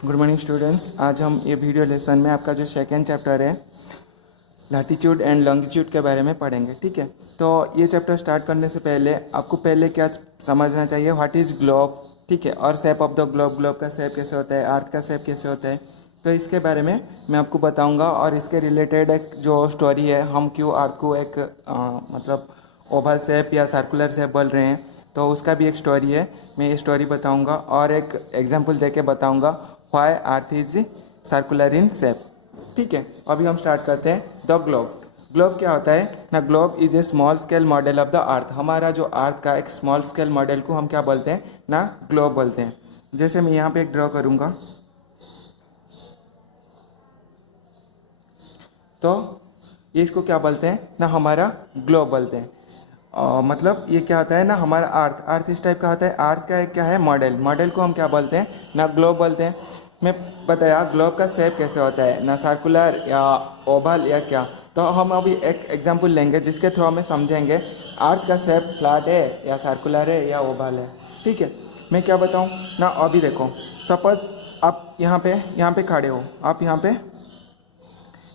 Good morning students. आज हम ये वीडियो लेसन में आपका जो सेकेंड चैप्टर है लैटिट्यूड एंड लॉन्गिट्यूड के बारे में पढ़ेंगे। ठीक है, तो ये चैप्टर स्टार्ट करने से पहले आपको पहले क्या समझना चाहिए, व्हाट इज़ ग्लोब। ठीक है, और shape of the globe, globe का शेप कैसे होता है, अर्थ का शेप कैसे होता है, तो इसके बारे में मैं आपको बताऊंगा। और इसके रिलेटेड एक जो स्टोरी है, हम क्यों अर्थ को एक मतलब ओवल शेप या सर्कुलर शेप बोल रहे हैं, तो उसका भी एक स्टोरी है। मैं ये स्टोरी बताऊंगा और एक एग्जांपल देके बताऊंगा why earth is circular in shape. ठीक है, अभी हम स्टार्ट करते हैं। The globe. ग्लोब क्या होता है ना, globe is a small scale model of the अर्थ। हमारा जो अर्थ का एक स्मॉल स्केल मॉडल को हम क्या बोलते हैं ना, ग्लोब बोलते हैं। जैसे मैं यहाँ पे एक ड्रॉ करूँगा तो ये इसको क्या बोलते हैं ना, हमारा ग्लोब बोलते हैं। मतलब ये क्या होता है ना, हमारा अर्थ, अर्थ इस टाइप का होता है। अर्थ का एक क्या है, मॉडल, मॉडल को हम क्या बोलते हैं ना, ग्लोब बोलते हैं। मैं बताया ग्लोब का शेप कैसे होता है ना, सर्कुलर या ओवल या क्या। तो हम अभी एक एग्जांपल लेंगे जिसके थ्रू हमें समझेंगे अर्थ का शेप फ्लैट है या सर्कुलर है या ओवल है। ठीक है, मैं क्या बताऊँ ना, अभी देखो, सपोज आप यहाँ पे खड़े हो, आप यहाँ पे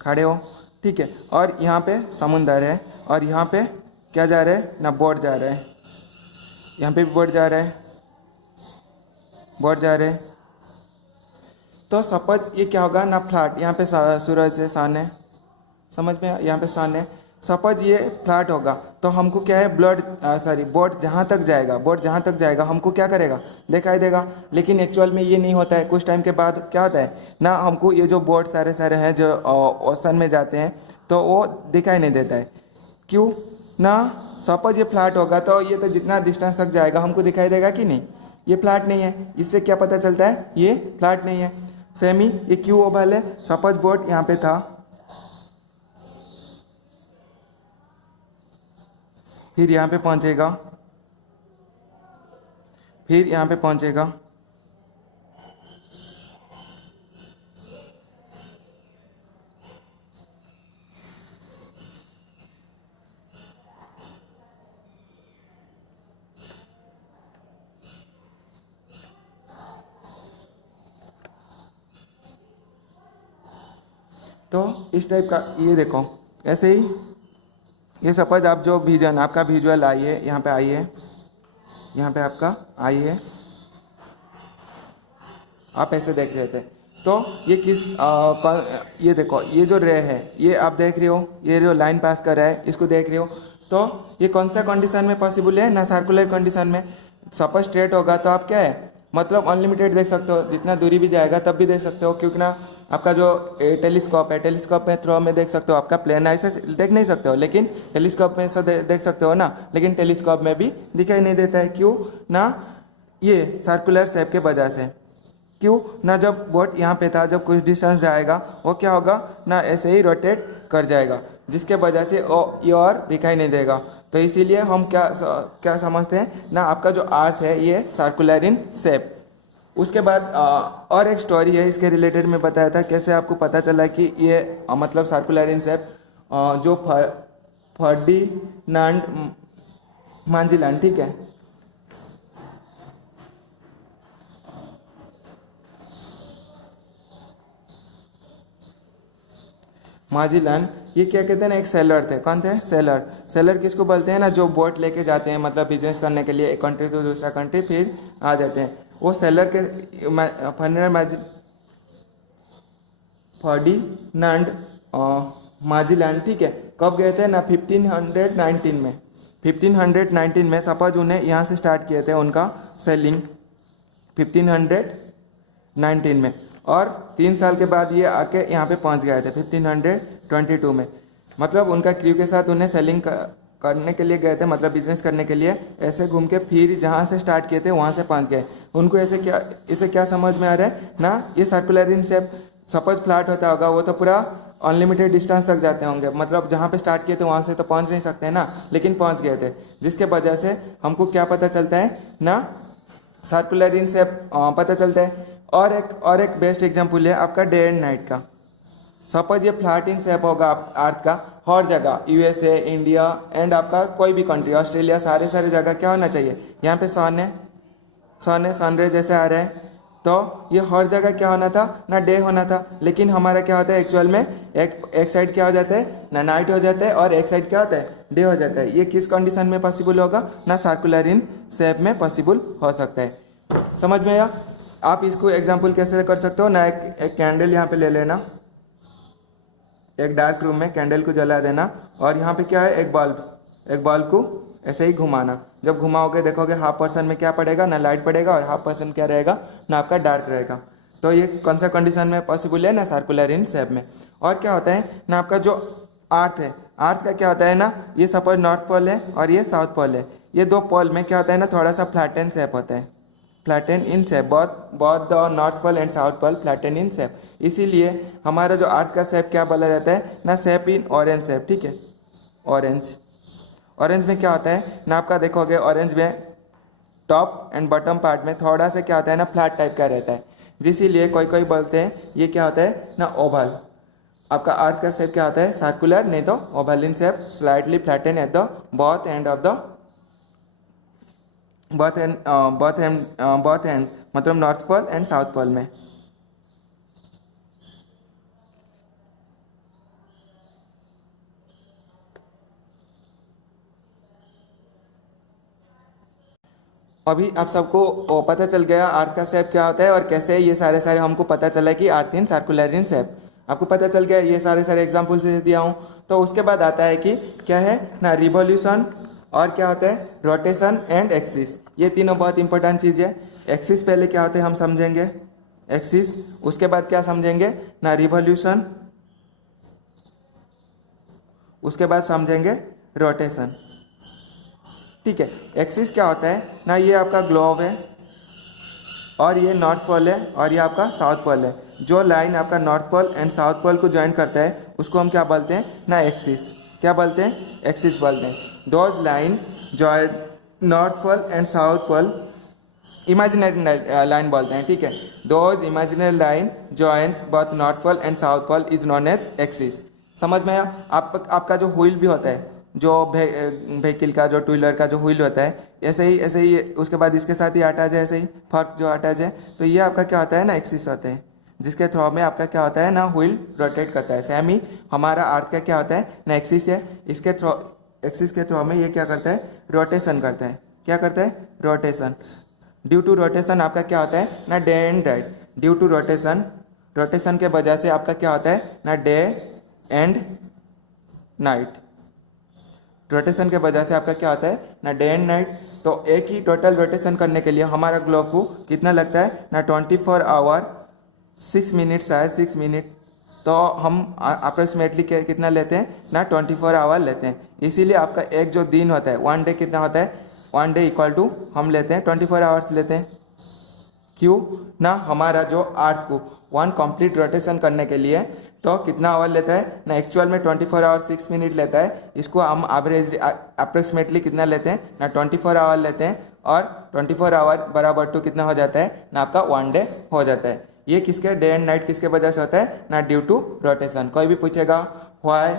खड़े हो। ठीक है, और यहाँ पे समुंदर है और यहाँ पे क्या जा रहा है ना, बोट जा रहा है। यहाँ पे भी बोट जा रहा है, बोट जा रहे हैं। तो सपोज ये क्या होगा ना, फ्लैट, यहाँ पे सूरज है, सन है, समझ में, यहाँ पे सन है। सपोज ये फ्लैट होगा तो हमको क्या है, बोट जहाँ तक जाएगा, बोट जहाँ तक जाएगा हमको क्या करेगा, दिखाई देगा। लेकिन एक्चुअल में ये नहीं होता है। कुछ टाइम के बाद क्या होता है ना, हमको ये जो बोट सारे सारे हैं जो ओशन में जाते हैं तो वो दिखाई नहीं देता है। क्यों ना, सपोज ये फ्लैट होगा तो ये तो जितना डिस्टेंस तक जाएगा हमको दिखाई देगा कि नहीं, ये फ्लैट नहीं है। इससे क्या पता चलता है, ये फ्लैट नहीं है। सेमी ये क्यों ओवल है, सपोज बोट यहाँ पे था, फिर यहाँ पे पहुँचेगा, फिर यहाँ पे पहुँचेगा, तो इस टाइप का ये देखो ऐसे ही। ये सपोज आप जो विजन, आपका विजुअल आइए, यहाँ पे आइए, यहाँ पे आपका आइए, आप ऐसे देख रहे थे तो ये ये देखो, ये जो रे है ये आप देख रहे हो, ये जो लाइन पास कर रहा है इसको देख रहे हो। तो ये कौन सा कंडीशन में पॉसिबल है ना, सर्कुलर कंडीशन में। सपोज स्ट्रेट होगा तो आप क्या है, मतलब अनलिमिटेड देख सकते हो, जितना दूरी भी जाएगा तब भी देख सकते हो। क्योंकि ना आपका जो टेलीस्कोप है, टेलीस्कोप में थ्रू में देख सकते हो, आपका प्लेन ऐसे देख नहीं सकते हो, लेकिन टेलीस्कोप में से देख सकते हो ना। लेकिन टेलीस्कोप में भी दिखाई नहीं देता है, क्यों ना, ये सर्कुलर शेप के वजह से। क्यों ना, जब बोट यहाँ पे था, जब कुछ डिस्टेंस जाएगा वो क्या होगा ना, ऐसे ही रोटेट कर जाएगा, जिसके वजह से ये और दिखाई नहीं देगा। तो इसीलिए हम क्या समझते हैं ना, आपका जो अर्थ है ये सर्कुलर इन शेप। उसके बाद और एक स्टोरी है इसके रिलेटेड में बताया था, कैसे आपको पता चला कि ये मतलब सर्कुलर इन शेप। जो फर्डिनांड मांजिलन, ठीक है, माजिलन, ये क्या कहते हैं ना, एक सेलर थे। कौन थे, सेलर। सेलर किसको बोलते हैं ना, जो बोट लेके जाते हैं मतलब बिजनेस करने के लिए एक कंट्री to दूसरा कंट्री फिर आ जाते हैं, वो सेलर के फर्डिनांड माजिलन। ठीक है, कब गए थे ना, 1519 में। 1519 में सपोज उन्हें यहाँ से स्टार्ट किए थे उनका सेलिंग 1519 में, और 3 साल के बाद ये आके यहाँ पे पहुँच गए थे 1522 में। मतलब उनका क्रू के साथ उन्हें सेलिंग करने के लिए गए थे, मतलब बिजनेस करने के लिए, ऐसे घूम के फिर जहाँ से स्टार्ट किए थे वहाँ से पहुँच गए। उनको इसे क्या समझ में आ रहा है ना, ये circular in shape. Suppose flat होता होगा वो तो पूरा अनलिमिटेड डिस्टेंस तक जाते होंगे, मतलब जहाँ पे स्टार्ट किए थे वहाँ से तो पहुँच नहीं सकते ना, लेकिन पहुँच गए थे, जिसके वजह से हमको क्या पता चलता है ना, सर्कुलर इन शेप पता चलता है। और एक बेस्ट एग्जांपल है आपका डे एंड नाइट का। सपोज ये फ्लैट इन शेप होगा अर्थ का, हर जगह यूएसए, इंडिया एंड आपका कोई भी कंट्री, ऑस्ट्रेलिया, सारे जगह क्या होना चाहिए, यहाँ पे सन है, सनरे जैसे आ रहे हैं, तो ये हर जगह क्या होना था ना डे होना था, लेकिन हमारा क्या होता है एक्चुअल में एक साइड क्या हो जाता है ना नाइट हो जाता है और एक साइड क्या होता है डे हो जाता है। ये किस कंडीशन में पॉसिबल होगा ना सर्कुलर इन शेप में पॉसिबल हो सकता है। समझ में आया? आप इसको एग्जांपल कैसे कर सकते हो ना, एक कैंडल यहाँ पे ले लेना, एक डार्क रूम में कैंडल को जला देना और यहाँ पे क्या है एक बल्ब को ऐसे ही घुमाना। जब घुमाओगे देखोगे हाफ पर्सन में क्या पड़ेगा ना लाइट पड़ेगा और हाफ पर्सन क्या रहेगा ना आपका डार्क रहेगा। तो ये कौन सा कंडीशन में पॉसिबल है ना सर्कुलर इन शेप में। और क्या होता है ना आपका जो अर्थ है, अर्थ का क्या होता है ना, ये सपोज नॉर्थ पोल है और ये साउथ पोल है, ये दो पोल में क्या होता है ना थोड़ा सा फ्लैटन शेप होता है, flatten in shape, both the north pole and south pole flatten in shape. इसीलिए हमारा जो अर्थ का शेप क्या बोला जाता है ना शेप इन ऑरेंज शेप। ठीक है, ऑरेंज में क्या होता है ना आपका देखोगे ऑरेंज में टॉप एंड बॉटम पार्ट में थोड़ा सा क्या होता है ना फ्लैट टाइप का रहता है, जिसीलिए कोई बोलते हैं ये क्या होता है ना ओवल। आपका अर्थ का शेप क्या होता है सर्कुलर, नहीं तो oval in shape, slightly flatten at the both end of the both end मतलब north pole and south pole में। अभी आप सबको पता चल गया अर्थ का शेप क्या होता है और कैसे ये सारे हमको पता चला कि अर्थ इन सर्कुलर इन शेप। आपको पता चल गया, ये सारे एग्जाम्पल से दिया हूँ। तो उसके बाद आता है कि क्या है ना रिवॉल्यूशन और क्या होता है रोटेशन एंड एक्सिस। ये तीनों बहुत इंपॉर्टेंट चीज़ है। एक्सिस पहले क्या होते हैं हम समझेंगे, एक्सिस, उसके बाद क्या समझेंगे ना रिवॉल्यूशन, उसके बाद समझेंगे रोटेशन। ठीक है, एक्सिस क्या होता है ना, ये आपका ग्लोब है और ये नॉर्थ पोल है और ये आपका साउथ पोल है। जो लाइन आपका north pole and south pole को ज्वाइन करता है उसको हम क्या बोलते हैं ना एक्सिस। क्या बोलते हैं? एक्सिस बोलते हैं। Those line join north pole and south pole, imaginary line बोलते हैं। ठीक है, those imaginary line joins both north pole and south pole is known as axis. समझ में आया? आपका जो व्हील भी होता है, जो व्हीकल का जो टू व्हीलर का जो व्हील होता है, ऐसे ही उसके बाद इसके साथ ही अटैच है, ऐसे ही फर्क जो अटैच है, तो ये आपका क्या होता है ना एक्सिस होता है, जिसके थ्रू में आपका क्या होता है ना व्हील रोटेट करता है। सेम ही हमारा अर्थ का क्या होता है ना एक्सिस है, इसके थ्रू एक्सिस के थ्रू में ये क्या करता है रोटेशन करता है। क्या करता है? रोटेशन। ड्यू टू रोटेशन आपका क्या होता है ना day and night. Due to rotation के वजह से आपका क्या होता है ना डे एंड नाइट। रोटेशन के वजह से आपका क्या होता है ना डे एंड नाइट। तो एक ही टोटल रोटेशन करने के लिए हमारा ग्लोब को कितना लगता है ना 24 आवर 6 मिनट, शायद 6 मिनट। तो हम अप्रोक्सीमेटली कितना लेते हैं ना 24 आवर लेते हैं। इसीलिए आपका एक जो दिन होता है वन डे कितना होता है, वन डे इक्वल टू हम लेते हैं 24 आवर्स लेते हैं। क्यों ना हमारा जो अर्थ को वन कंप्लीट रोटेशन करने के लिए तो कितना आवर लेता है ना एक्चुअल में 24 आवर 6 मिनट लेता है। इसको हम एवरेज अप्रोक्सीमेटली कितना लेते हैं ना 24 आवर लेते हैं और 24 आवर बराबर टू कितना हो जाता है ना आपका वन डे हो जाता है। ये किसके डे एंड नाइट किसके वजह से होता है ना ड्यू टू रोटेशन। कोई भी पूछेगा why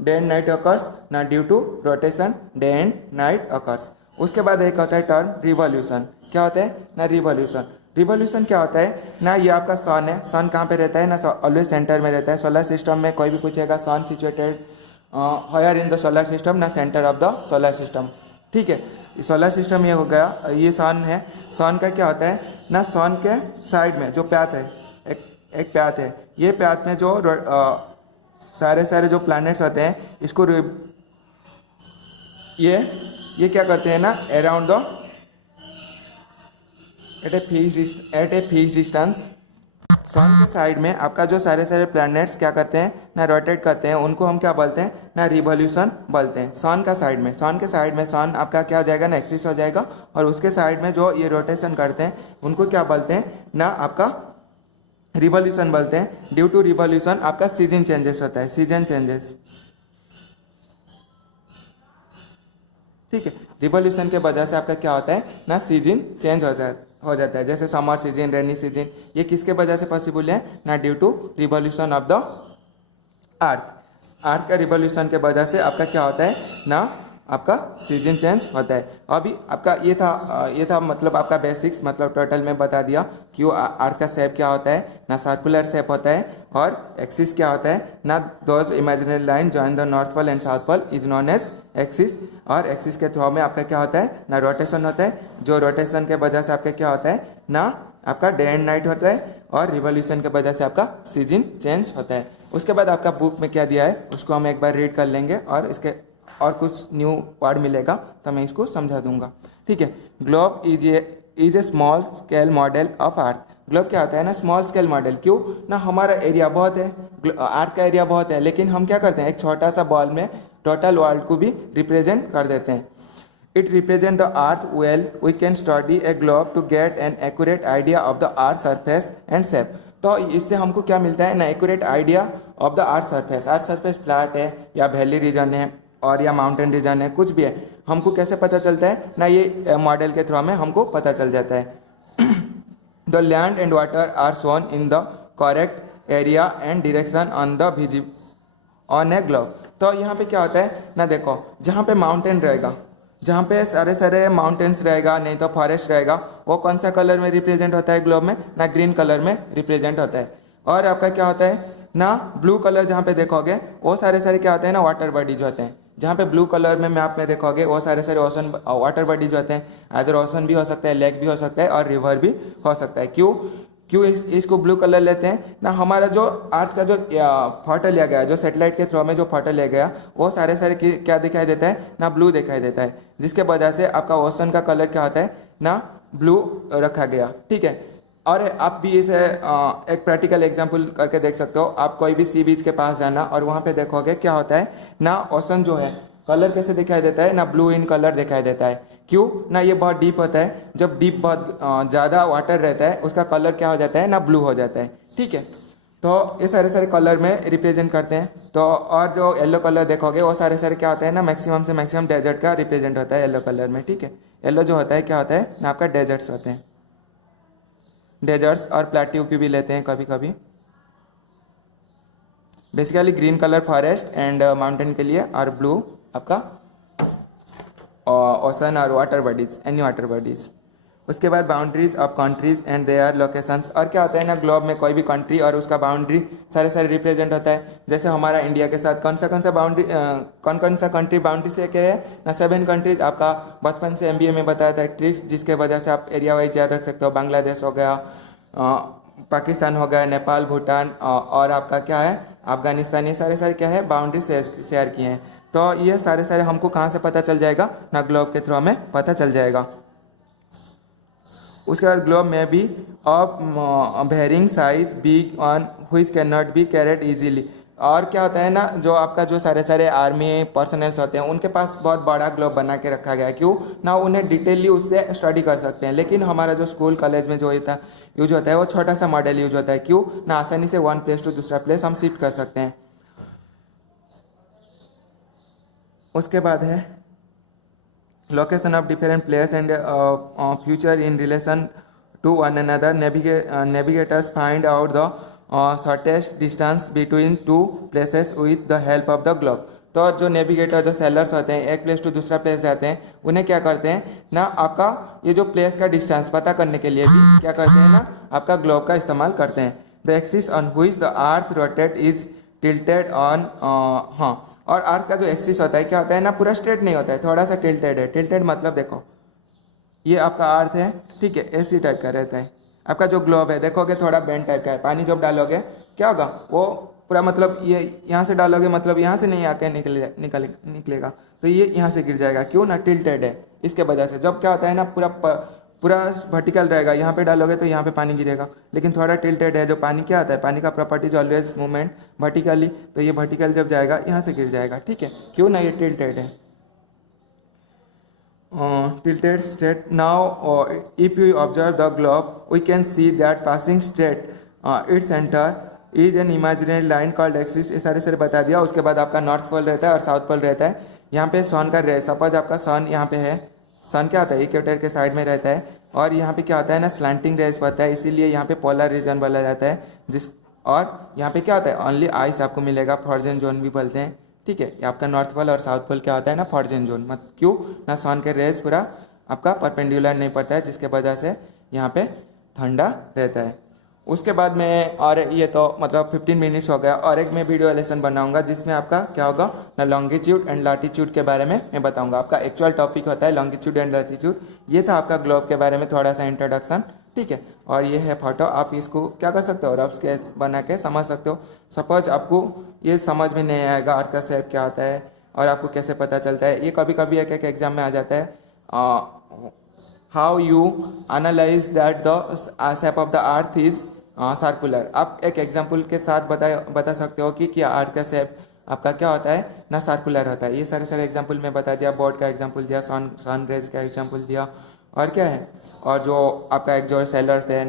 day and night occurs ना due to rotation day and night occurs. उसके बाद एक होता है टर्न रिवॉल्यूशन। क्या होता है ना रिवॉल्यूशन। रिवॉल्यूशन क्या होता है ना, ये आपका सन है, सन कहाँ पे रहता है ना ऑलवेज सेंटर में रहता है। सोलर सिस्टम में कोई भी पूछेगा sun situated higher in the solar system ना center of the solar system. ठीक है, सोलर सिस्टम ये हो गया, ये सन है। सन का क्या होता है ना सन के साइड में जो प्याथ है, एक प्याथ है, ये प्याथ में जो सारे जो प्लैनेट्स होते हैं इसको ये क्या करते हैं ना around the at a fixed distance. Sun के साइड में आपका जो सारे प्लैनेट्स क्या करते हैं ना रोटेट करते हैं, उनको हम क्या बोलते हैं ना रिवॉल्यूशन बोलते हैं। सन के साइड में सन आपका क्या हो जाएगा ना एक्सिस हो जाएगा और उसके साइड में जो ये रोटेशन करते हैं उनको क्या बोलते हैं ना आपका रिवॉल्यूशन बोलते हैं। ड्यू टू रिवॉल्यूशन आपका सीजन चेंजेस होता है, सीजन चेंजेस। ठीक है, रिवॉल्यूशन के वजह से आपका क्या होता है ना सीजन चेंज हो जाता है। जैसे समर सीजन, रेनी सीजन, ये किसके वजह से पॉसिबल है ना due to revolution of the earth. Earth का रिवॉल्यूशन के वजह से आपका क्या होता है ना आपका सीजन चेंज होता है। अभी आपका ये था मतलब आपका बेसिक्स, मतलब टोटल में बता दिया कि वो अर्थ का शेप क्या होता है, ना सर्कुलर शेप होता है, और एक्सिस क्या होता है, ना those imaginary line join the north pole and south pole is known as axis. और एक्सिस के थ्रू में आपका क्या होता है, ना रोटेशन होता है, जो रोटेशन के वजह से आपका क्या होता है, ना आपका डे एंड नाइट होता है, और रिवॉल्यूशन के वजह से आपका सीजन चेंज होता है। उसके बाद आपका बुक में क्या दिया है उसको हम एक बार रीड कर लेंगे, और इसके और कुछ न्यू वर्ड मिलेगा तो मैं इसको समझा दूंगा। ठीक है, globe is a small scale model of earth. Globe क्या होता है ना, स्मॉल स्केल मॉडल। क्यों ना, हमारा एरिया बहुत है, अर्थ का एरिया बहुत है, लेकिन हम क्या करते हैं, एक छोटा सा बॉल में टोटल वर्ल्ड को भी रिप्रेजेंट कर देते हैं। It represents the earth well. We can study a globe to get an accurate idea of the earth surface and shape. तो इससे हमको क्या मिलता है ना, accurate idea of the earth surface. Earth surface flat है या वैली रीजन है और या माउंटेन रीजन है, कुछ भी है, हमको कैसे पता चलता है ना, ये मॉडल के थ्रू में हमको पता चल जाता है। The land and water are shown in the correct area and direction on the on a globe. तो यहाँ पे क्या होता है ना, देखो जहाँ पे माउंटेन रहेगा, जहाँ पे सारे सारे माउंटेन्स रहेगा, नहीं तो फॉरेस्ट रहेगा, वो कौन सा कलर में रिप्रेजेंट होता है ग्लोब में ना, ग्रीन कलर में रिप्रेजेंट होता है। और आपका क्या होता है ना, ब्लू कलर जहाँ पे देखोगे वो सारे सारे क्या होते हैं ना, वाटर बॉडीज होते हैं। जहाँ पे ब्लू कलर में मैप में देखोगे वो सारे सारे ओशन वाटर बॉडीज होते हैं। अदर ओशन भी हो सकता है, लेक भी हो सकता है, और रिवर भी हो सकता है। क्यों इसको ब्लू कलर लेते हैं ना, हमारा जो अर्थ का जो फोटो लिया गया, जो सैटेलाइट के थ्रू में जो फोटो लिया गया, वो सारे सारे क्या दिखाई देता है ना, ब्लू दिखाई देता है, जिसके वजह से आपका ओशन का कलर क्या होता है ना, ब्लू रखा गया। ठीक है, और आप भी इसे एक प्रैक्टिकल एग्जांपल करके देख सकते हो। आप कोई भी सी बीच के पास जाना और वहाँ पे देखोगे क्या होता है ना, ओशन जो है कलर कैसे दिखाई देता है ना, ब्लू इन कलर दिखाई देता है। क्यों ना, ये बहुत डीप होता है, जब डीप बहुत ज़्यादा वाटर रहता है उसका कलर क्या हो जाता है ना, ब्लू हो जाता है। ठीक है, तो ये सारे सारे कलर में रिप्रेजेंट करते हैं। तो और जो येलो कलर देखोगे वो सारे सारे क्या होते हैं ना, मैक्सिमम से मैक्सिमम डेजर्ट का रिप्रेजेंट होता है येलो कलर में। ठीक है, येलो जो होता है क्या होता है ना, आपका डेजर्ट्स होते हैं, डेजर्ट्स और प्लेट्यू की भी लेते हैं कभी कभी। Basically green colour forest and mountain के लिए, और ब्लू आपका ओशन और water bodies, any water bodies. उसके बाद boundaries of countries and their locations. और क्या होता है ना, ग्लोब में कोई भी कंट्री और उसका बाउंड्री सारे सारे रिप्रेजेंट होता है। जैसे हमारा इंडिया के साथ कौन सा बाउंड्री, कौन सा कंट्री बाउंड्री से क्या है ना, 7 कंट्रीज। आपका बचपन से MBA में बताया था एक ट्रिक्स, जिसके वजह से आप एरिया वाइज याद रख सकते हो। बांग्लादेश हो गया, पाकिस्तान हो गया, नेपाल, भूटान, और आपका क्या है अफगानिस्तान, ये सारे सारे क्या है बाउंड्री शेयर किए हैं। तो ये सारे सारे हमको कहाँ से पता चल जाएगा ना, ग्लोब के थ्रू हमें पता चल जाएगा। उसके बाद ग्लोब में भी of varying size big on which can not be carried easily. और क्या होता है ना, जो आपका जो सारे सारे आर्मी पर्सनल्स होते हैं उनके पास बहुत बड़ा ग्लोब बना के रखा गया है। क्यों ना, उन्हें डिटेली उससे स्टडी कर सकते हैं। लेकिन हमारा जो स्कूल कॉलेज में जो यूज होता है वो छोटा सा मॉडल यूज होता है। क्यों ना, आसानी से वन प्लेस टू दूसरा प्लेस हम शिफ्ट कर सकते हैं। उसके बाद है location of different place and future in relation to one another. Navigators find out the shortest distance between two places with the help of the globe. तो जो नेविगेटर, जो सेलर्स होते हैं, एक प्लेस टू दूसरा प्लेस जाते हैं, उन्हें क्या करते हैं ना, आपका ये जो प्लेस का डिस्टेंस पता करने के लिए भी क्या करते हैं ना, आपका ग्लोब का इस्तेमाल करते हैं। The axis on which the earth rotate is tilted on, हाँ, और अर्थ का जो एक्सिस होता है क्या होता है ना, पूरा स्ट्रेट नहीं होता है, थोड़ा सा टिल्टेड है। टिल्टेड मतलब देखो ये आपका अर्थ है, ठीक है, ऐसी टाइप का रहता है। आपका जो ग्लोब है देखोगे थोड़ा बेंड टाइप का है। पानी जब डालोगे क्या होगा, वो पूरा मतलब ये यहाँ से डालोगे मतलब यहाँ से नहीं आके निकलेगा, तो ये यहाँ से गिर जाएगा। क्यों ना, टिल्टेड है, इसके वजह से। जब क्या होता है ना, पूरा वर्टिकल रहेगा, यहाँ पे डालोगे तो यहाँ पे पानी गिरेगा। लेकिन थोड़ा टिल्टेड है, जो पानी क्या आता है, पानी का प्रॉपर्टीज ऑलवेज मूवमेंट वर्टिकली, तो ये वर्टिकल जब जाएगा यहाँ से गिर जाएगा। ठीक है, क्यों ना, ये टिल्टेड है, tilted straight. Now if you observe the globe, we can see that passing straight its center is an imaginary line called axis। ये सारे सारे बता दिया। उसके बाद आपका नॉर्थ पोल रहता है और साउथ पोल रहता है। यहाँ पे सन का रे, सपोज आपका सन यहाँ पे है, सन क्या होता है इक्वेटर के साइड में रहता है, और यहाँ पे क्या होता है ना, स्लैंटिंग रेज पड़ता है, इसीलिए यहाँ पे पोलर रीजन बोला जाता है। और यहाँ पे क्या होता है, ओनली आइस आपको मिलेगा, फ्रोजन जोन भी बोलते हैं। ठीक है। ये आपका नॉर्थ पोल और साउथ पोल क्या होता है ना, फ्रोजन जोन। मत क्यों ना, सन के रेज पूरा आपका परपेंडिकुलर नहीं पड़ता है, जिसके वजह से यहाँ पे ठंडा रहता है। उसके बाद में, और ये तो मतलब 15 मिनट्स हो गया, और एक मैं वीडियो लेसन बनाऊंगा जिसमें आपका क्या होगा ना, लॉन्गिट्यूड एंड लैटिट्यूड के बारे में मैं बताऊंगा। आपका एक्चुअल टॉपिक होता है लॉन्गिट्यूड एंड लैटिट्यूड। ये था आपका ग्लोब के बारे में थोड़ा सा इंट्रोडक्शन, ठीक है। और ये है फोटो, आप इसको क्या कर सकते हो, रफ स्केच बना के समझ सकते हो। सपोज आपको ये समझ में नहीं आएगा अर्थ का शेप क्या होता है और आपको कैसे पता चलता है, ये कभी कभी एक एग्जाम में आ जाता है। How you analyse that the shape of the earth is circular. आप एक एग्जाम्पल के साथ बता सकते हो कि क्या अर्थ का शेप आपका क्या होता है ना, सर्कुलर होता है। ये सारे एग्जाम्पल मैं बता दिया, बोर्ड का एग्जाम्पल दिया, सन रेज का एग्जाम्पल दिया, और क्या है, और जो आपका एक जो सेलर्स थे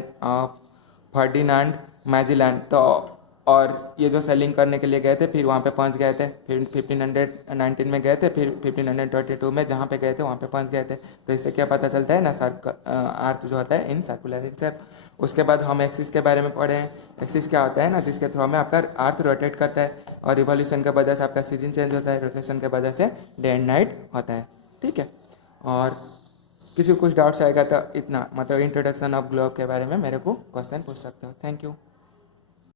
फर्डिनांड मैजिलन, तो और ये जो सेलिंग करने के लिए गए थे, फिर वहाँ पे पहुँच गए थे, फिर 1519 में गए थे, फिर 1522 में जहाँ पे गए थे वहाँ पे पहुँच गए थे। तो इससे क्या पता चलता है ना, अर्थ जो होता है इन सर्कुलर इन शेप। उसके बाद हम एक्सिस के बारे में पढ़े हैं। एक्सिस क्या होता है ना, जिसके थ्रू में आपका अर्थ रोटेट करता है, और रिवॉल्यूशन की वजह से आपका सीजन चेंज होता है, रोटेशन की वजह से डे एंड नाइट होता है, ठीक है। और किसी को कुछ डाउट्स आएगा तो इतना मतलब इंट्रोडक्शन ऑफ ग्लोब के बारे में मेरे को क्वेश्चन पूछ सकते हो। Thank you.